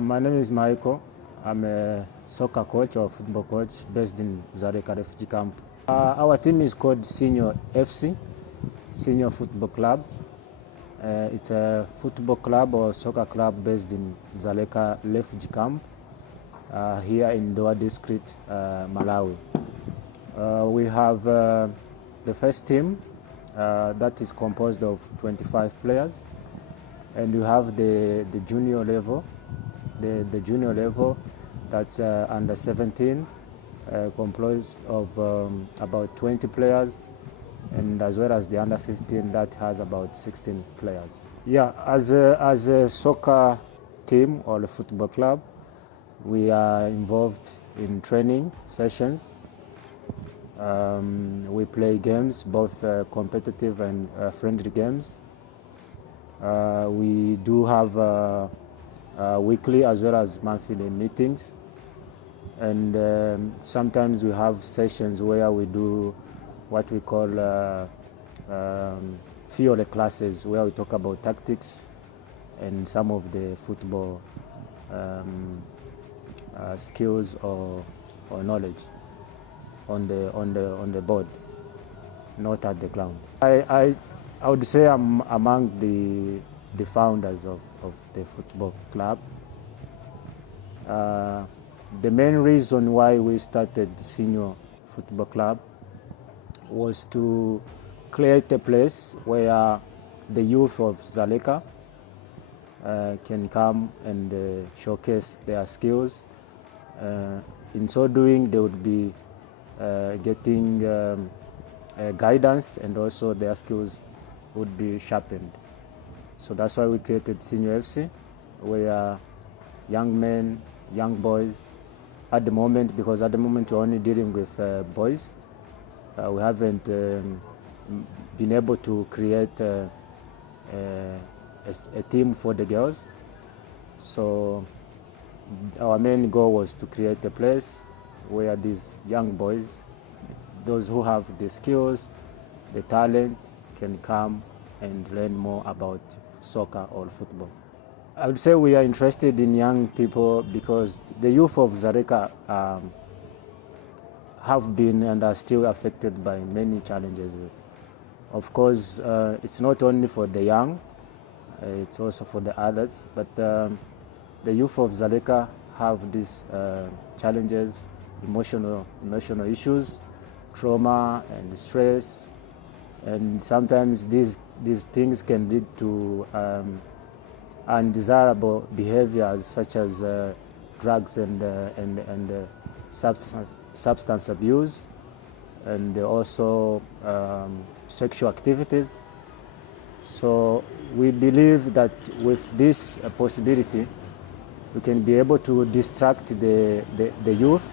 My name is Michael. I'm a soccer coach or football coach based in Dzaleka refugee camp. Our team is called Senior FC, Senior Football Club. It's a football club or soccer club based in Dzaleka refugee camp here in Doa district, Malawi. We have the first team that is composed of 25 players, and you have the junior level. The junior level, that's under 17, composed of about 20 players, and as well as the under 15 that has about 16 players. Yeah, as a soccer team or a football club, we are involved in training sessions. We play games, both competitive and friendly games. We do have weekly as well as monthly meetings, and sometimes we have sessions where we do what we call theory classes, where we talk about tactics and some of the football skills or knowledge on the board, not at the ground. I would say I'm among the founders of the football club. The main reason why we started the senior football club was to create a place where the youth of Dzaleka can come and showcase their skills. In so doing, they would be getting guidance, and also their skills would be sharpened. So that's why we created Senior FC, where young men, young boys, at the moment, because at the moment we're only dealing with boys, we haven't been able to create a team for the girls. So our main goal was to create a place where these young boys, those who have the skills, the talent, can come and learn more about soccer or football. I would say we are interested in young people because the youth of Dzaleka have been and are still affected by many challenges. Of course, it's not only for the young, it's also for the adults, but the youth of Dzaleka have these challenges, emotional issues, trauma and stress, and sometimes these things can lead to undesirable behaviors such as drugs and substance abuse, and also sexual activities. So we believe that with this possibility, we can be able to distract the youth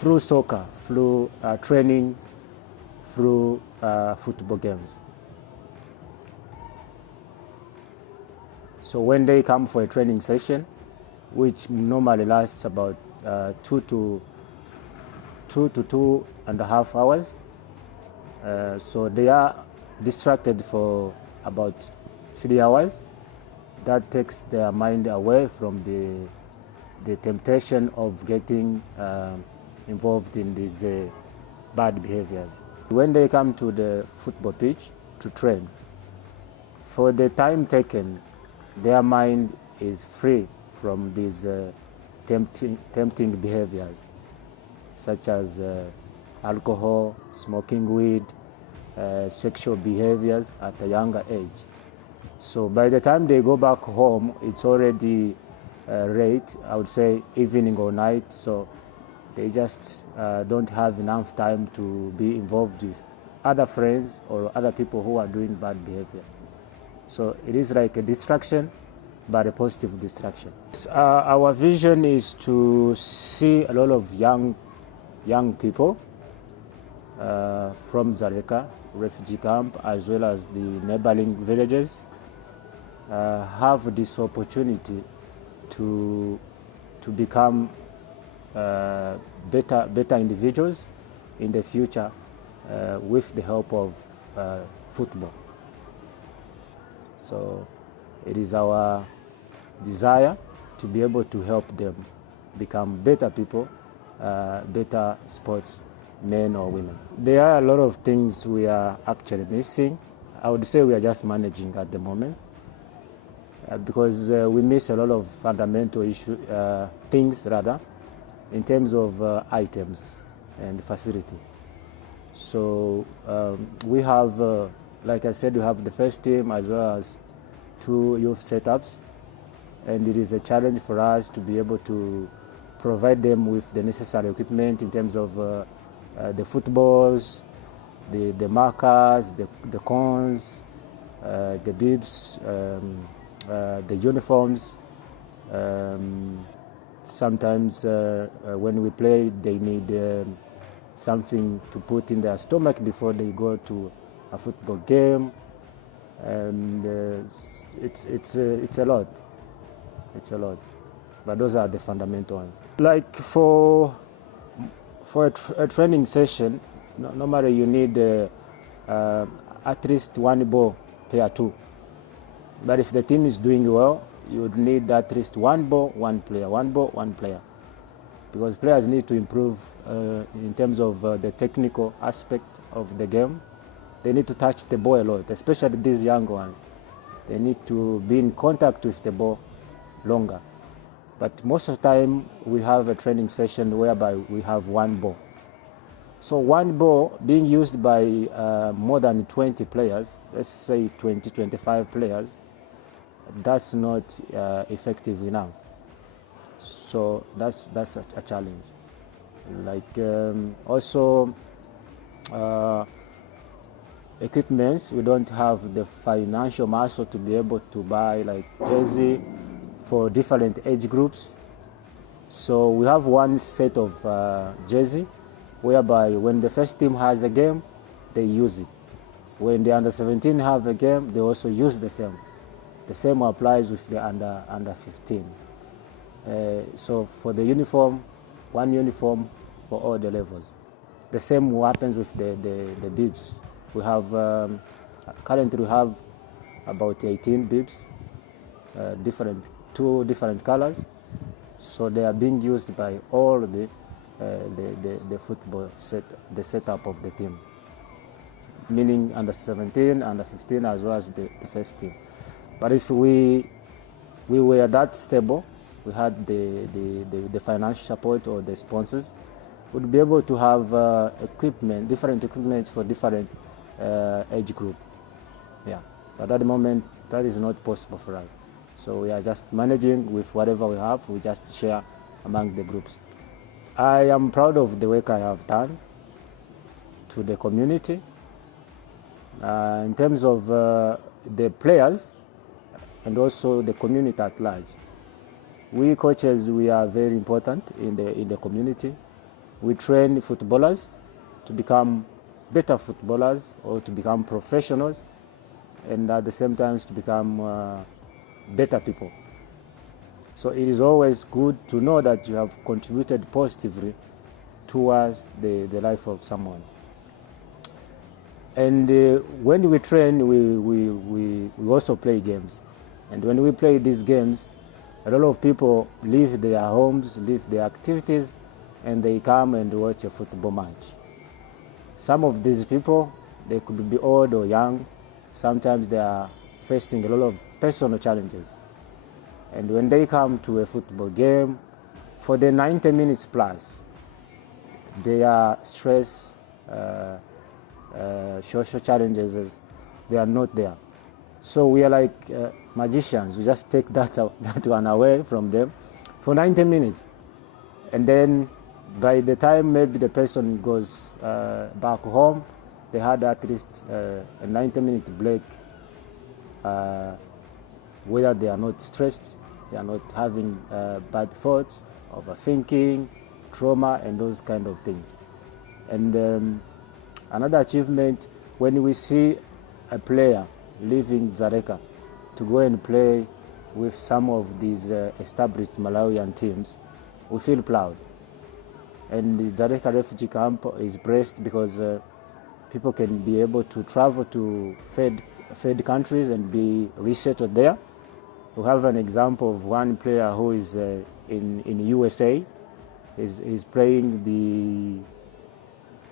through soccer, through training, through football games. So when they come for a training session, which normally lasts about 2 to 2.5 hours, so they are distracted for about 3 hours. That takes their mind away from the temptation of getting involved in these bad behaviors. When they come to the football pitch to train, for the time taken, their mind is free from these tempting behaviors, such as alcohol, smoking weed, sexual behaviors at a younger age. So by the time they go back home, it's already late, I would say evening or night, so they just don't have enough time to be involved with other friends or other people who are doing bad behavior. So it is like a distraction, but a positive distraction. Our vision is to see a lot of young people from Dzaleka refugee camp, as well as the neighboring villages, have this opportunity to become better individuals in the future with the help of football. So it is our desire to be able to help them become better people, better sports men or women. There are a lot of things we are actually missing. I would say we are just managing at the moment because we miss a lot of fundamental things rather, in terms of items and facility. So we have, like I said, we have the first team as well as 2 youth setups, and it is a challenge for us to be able to provide them with the necessary equipment in terms of the footballs, the markers, the cones, the bibs, the uniforms. Sometimes when we play, they need something to put in their stomach before they go to a football game, and it's a lot. It's a lot, but those are the fundamental ones. Like for a training session, normally you need at least 1 ball per 2. But if the team is doing well, you would need at least 1 ball, 1 player, 1 ball, 1 player. Because players need to improve in terms of the technical aspect of the game. They need to touch the ball a lot, especially these young ones. They need to be in contact with the ball longer. But most of the time, we have a training session whereby we have 1 ball. So 1 ball being used by more than 20 players, let's say 20, 25 players, that's not effective enough. So that's a challenge. Like also equipments, we don't have the financial muscle to be able to buy like jersey for different age groups. So we have 1 set of jersey whereby when the first team has a game, they use it. When the under 17 have a game, they also use the same. The same applies with the under 15. So for the uniform, 1 uniform for all the levels. The same happens with the bibs. We have currently we have about 18 bibs, 2 different colors. So they are being used by all the football the setup of the team, meaning under 17, under 15, as well as the first team. But if we were that stable, we had the financial support or the sponsors, we'd be able to have different equipment for different age group. Yeah, but at the moment, that is not possible for us. So we are just managing with whatever we have. We just share among the groups. I am proud of the work I have done to the community. In terms of the players and also the community at large. We coaches, we are very important in the community. We train footballers to become better footballers or to become professionals, and at the same time to become better people. So it is always good to know that you have contributed positively towards the life of someone. And when we train, we also play games. And when we play these games, a lot of people leave their homes, leave their activities, and they come and watch a football match. Some of these people, they could be old or young. Sometimes they are facing a lot of personal challenges. And when they come to a football game, for the 90 minutes plus, their stress, social challenges, they are not there. So we are like magicians. We just take that one away from them for 90 minutes. And then by the time maybe the person goes back home, they had at least a 90-minute break whether they are not stressed, they are not having bad thoughts, overthinking, trauma, and those kind of things. And another achievement, when we see a player leaving Dzaleka to go and play with some of these established Malawian teams, we feel proud. And the Dzaleka refugee camp is blessed because people can be able to travel to third countries and be resettled there. We have an example of one player who is in USA. Is playing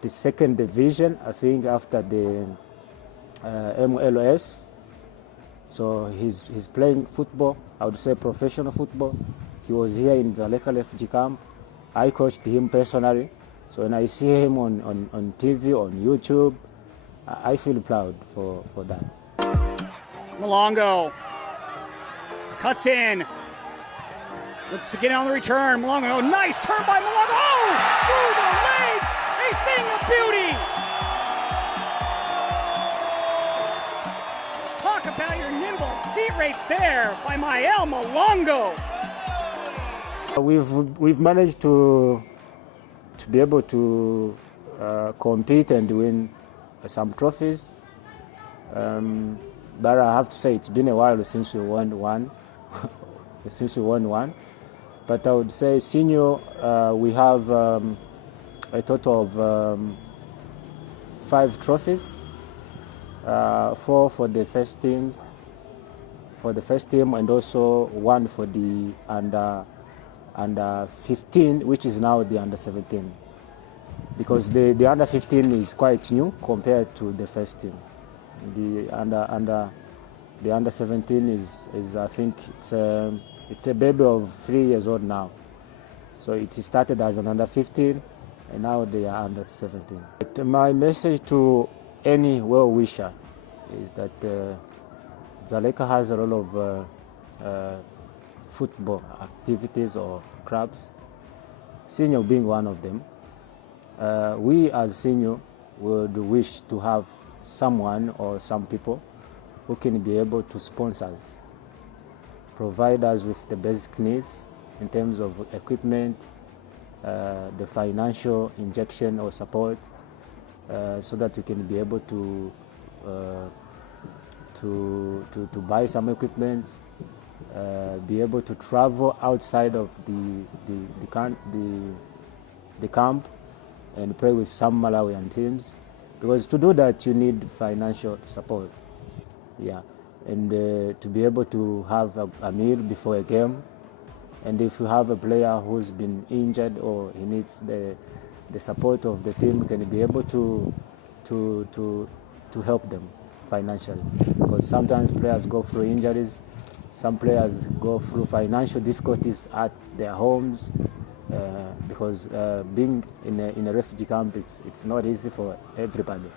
the second division, I think, after the MLS. So he's playing football, I would say professional football. He was here in Dzaleka refugee camp. I coached him personally. So when I see him on TV, on YouTube, I feel proud for that. Malongo cuts in. Looks to get on the return. Malongo, nice turn by Malongo. Oh, through the legs, a thing of beauty. Talk about your nimble feet right there by Mael Malongo. We've managed to be able to compete and win some trophies. But I have to say it's been a while since we won one. But I would say senior, we have a total of 5 trophies, 4 for the first team, and also 1 for the under 15, which is now the under 17, because the under 15 is quite new compared to the first team. The under 17 is I think it's a baby of 3 years old now. So it started as an under 15, and now they are under 17. But my message to any well-wisher is that Dzaleka has a lot of football activities or clubs, senior being one of them. We as senior would wish to have someone or some people who can be able to sponsor us, provide us with the basic needs in terms of equipment, the financial injection or support, so that we can be able to buy some equipment, be able to travel outside of the camp and play with some Malawian teams, because to do that you need financial support. Yeah, and to be able to have a meal before a game, and if you have a player who's been injured or he needs the support of the team, can be able to help them financially, because sometimes players go through injuries, some players go through financial difficulties at their homes, because being in a refugee camp, it's not easy for everybody.